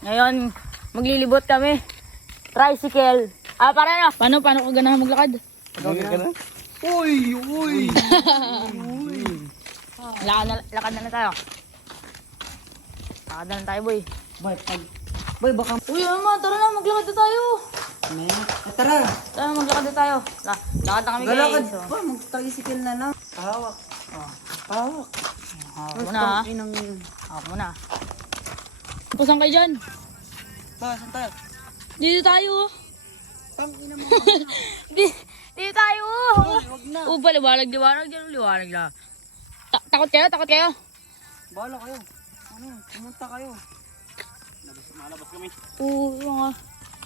Ngayon, maglilibot kami. Tricycle. Para na. Paano ka ganahan maglakad? Uy! Uy! Lakad na tayo. Lakad na tayo, boy. Boy, baka... Uy, ano tara na, maglakad na tayo. Tara! Tara, maglakad na tayo. Lakad na kami, Galakad guys. pa, mag-tricycle na lang. Pahawak. Pahawak. Hawak muna, ha? Hawak muna. Pusan kayo dyan. Ba, saan tayo? Dito tayo. Tangina mo. Dito tayo. Wag na. Liwanag na. Takot kayo? Bahala kayo. Ano, pumunta kayo. Malabas kami. Oo,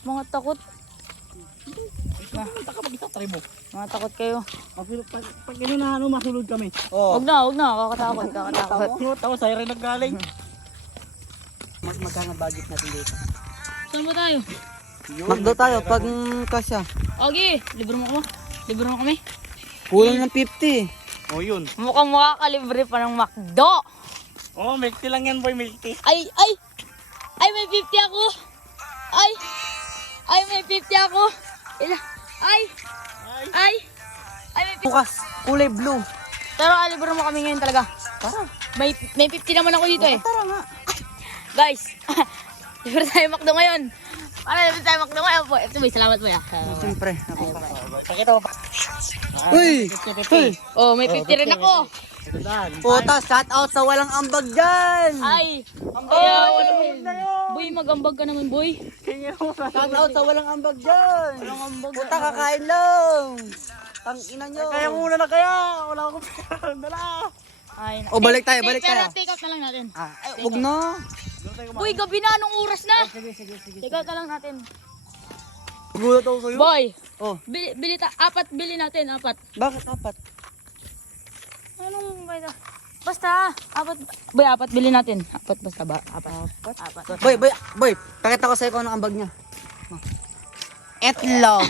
mga takot. Pumunta ka mag-isa, try mo. Mga takot kayo. Pag inunahan mo, masulod kami. Huwag na. Kakatakot. Tapos sa'yo rin naggaling. Magkano budget natin dito? Saan ba tayo? Magdo tayo pag kasya. Okay, libre mo kami. Kulang ng 50. Oh, yun. Mukhang makakalibre pa ng McDo. Oh, milk tea lang yan, boy, milk tea. Ay, may 50 ako. Ay, may 50 ako. Ay, may 50. Bukas, kulay blue. Pero libre mo kami ngayon talaga. Tara. May 50 naman ako dito eh. Tara nga. Guys, libre tayo McDo ngayon. Libre tayo McDo ngayon po. Ito boy, salamat po ya. Siyempre. Pakita mo pa. Uy! Oh, may 50 rin ako. Puta, shout out sa walang ambag dyan! Ay! Boy, magambag ka naman, boy. Shout out sa walang ambag dyan! Walang ambag. Puta, kakain lang! Tangina nyo! Kaya muna na kaya! Wala akong dala! Ay, O, balik tayo. Take out na lang natin. Huwag na! Boy, gabi na. Anong oras na? Take out na lang natin. Gulat ako sa'yo? Boy, Oh, apat bili natin, apat. bakit apat? Anong ba ito? Basta, apat bili natin. Apat basta ba? Apat. Boy, pakita ko sa'yo kung anong ambag niya. Etlog!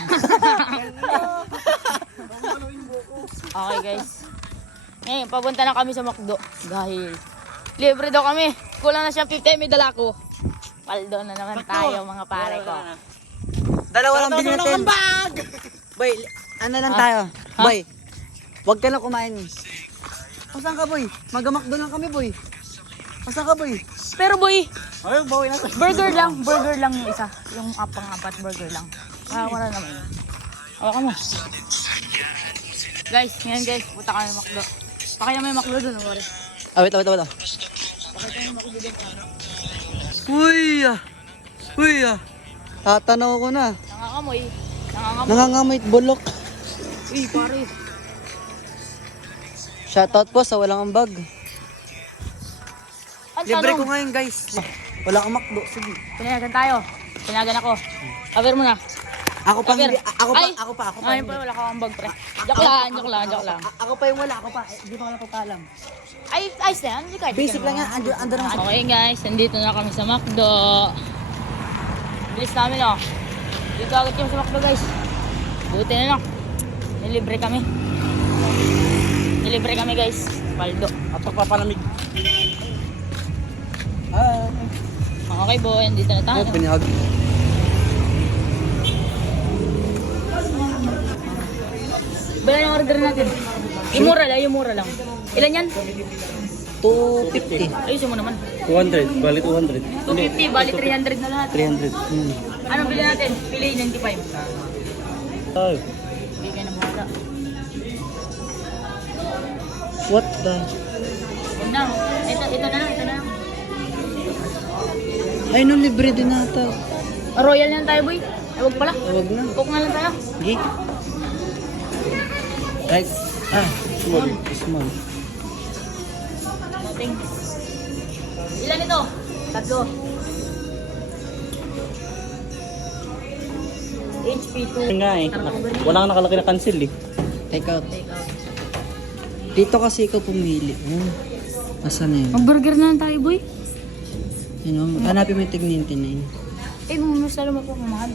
Okay guys. Ngayon, papunta na kami sa McDo. Dahil, libre daw kami. Kulang na siyang 50, may dala ko. Paldo na naman tayo mga pare ko. Dalawa lang bilhin natin. Boy, ano lang tayo? Ha? Boy, huwag ka na kumain. Saan ka, boy? Magamakdo lang kami, boy. Saan ka, boy? Pero boy, Ay, boy na. burger lang yung isa. Yung pang-apat burger lang. Wala naman yun. Hawakan mo. Guys, ngayon guys, punta kami ng McDo. Pakita mo yung McDo doon, wala. Wait. Uy, tatanaw ko na. Nangangamoy. Nangangamit bulok. Uy, pare. Shoutout po sa walang ambag. Ang Libre tanong, ko ngayon, guys. Wala kang makdo. Sige. pinayagan tayo. Pinayagan ako. Cover mo na. Ako pa, Cover. hindi. Ako pa. Ay, wala ka ambag, pre. Joke lang. Ako pa yung wala. Hindi pa wala pagpaalam. Ay, ayos na yan. Hindi kahit Basic ganun. lang yan. Ando lang. Okay guys, nandito na kami sa McDo. Bilis namin oh. Dito agad kami sa McDo guys. Buti na lang. Nilibre kami guys. Paldo. At pagpapalamig. Okay boy, nandito na tayo. Pinihag. Bala yung order natin. Yung mura lang. Ilan yan? 250. Ayusin mo naman. 200, bali 200. 250, bali 300 na lahat. 300. Anong bili natin? Pili 95. Ay, Hindi kayo na mura. What the? Huwag na. Ito na lang. Ay, no, libre din nata. Royal na lang tayo boy. Ay, huwag pala. Huwag na. Coke na lang tayo. Sige. Guys, small. Nothing. Ilan ito? 3. HP2. yun nga eh. Wala kang nakalaki na cancel eh. Take out. Take out. Dito kasi ikaw pumili. Asan na yun? Mag-burger na lang tayo, boy. Hanapin mo yung tignintin na yun. Eh, mas lalo mo po kumahal.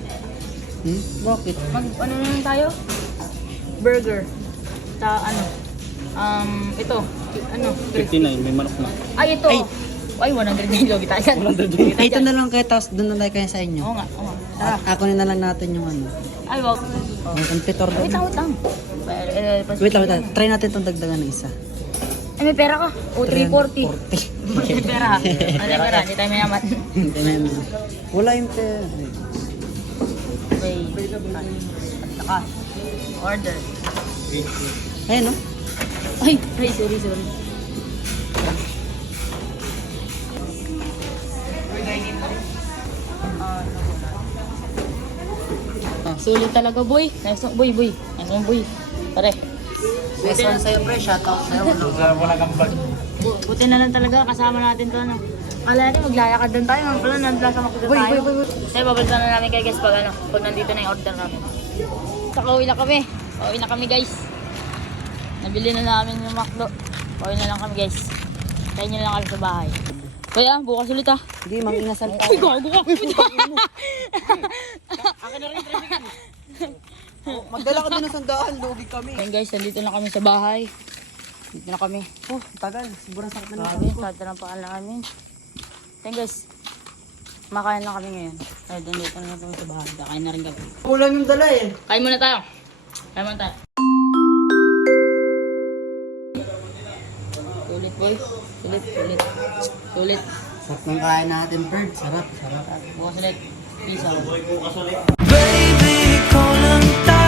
Bakit? Ano na lang tayo? Burger. Ito. 59, may manok na. Ay, ito. Ay, Ay, 100 na yung logi tayo. 100 Ay, ito na lang kayo, tapos doon na lang kayo sa inyo. Oo nga, oo nga. Tara. Ako na lang natin yung ano. Ay, wow. Yung complete order. Wait lang, wait lang. Wait lang. Try natin itong dagdagan ng isa. Ay, may pera ka. O, 340. 40. May pera ha. May pera, hindi tayo mayaman. Hindi na yun. Wala yung pera. Wait. Saka. Order. Ayan, no? Ay, sorry. Sulit talaga, boy. Nice one, boy. Nice one, boy. Pare. Best one sa'yo, pre. Shoutout sa'yo. Buti na lang talaga kasama natin to, ano. Kala natin maglalakad doon tayo. Ang pala, nandun sa makita tayo. Tayo, babalitan na namin kayo guys pag nandito na yung order namin. Saka uwi na kami. Uwi na kami guys. Nabili na namin yung McDo. Uwi na lang kami guys. Tayo nyo na lang kami sa bahay. Kaya, bukas ulit ah. Hindi, manginasal pa. Uy, gago ka. Akin na rin, magdala ka din ng sandaan. Lugi kami. Ayun guys, nandito na kami sa bahay. Dito na kami. Oh, tagal. Sobrang sakit na Grabe, sakit na paan namin. Ayun guys, makain lang kami ngayon. Ayun, dito na kami sa bahay. Kakain na rin kami. Kulang yung dala eh. Kain muna tayo. Kain muna tayo. Sulit boy. Sulit. Sarap ng kain natin, Bird. Sarap. Bukas ulit. Peace out. Baby, ko lang tayo.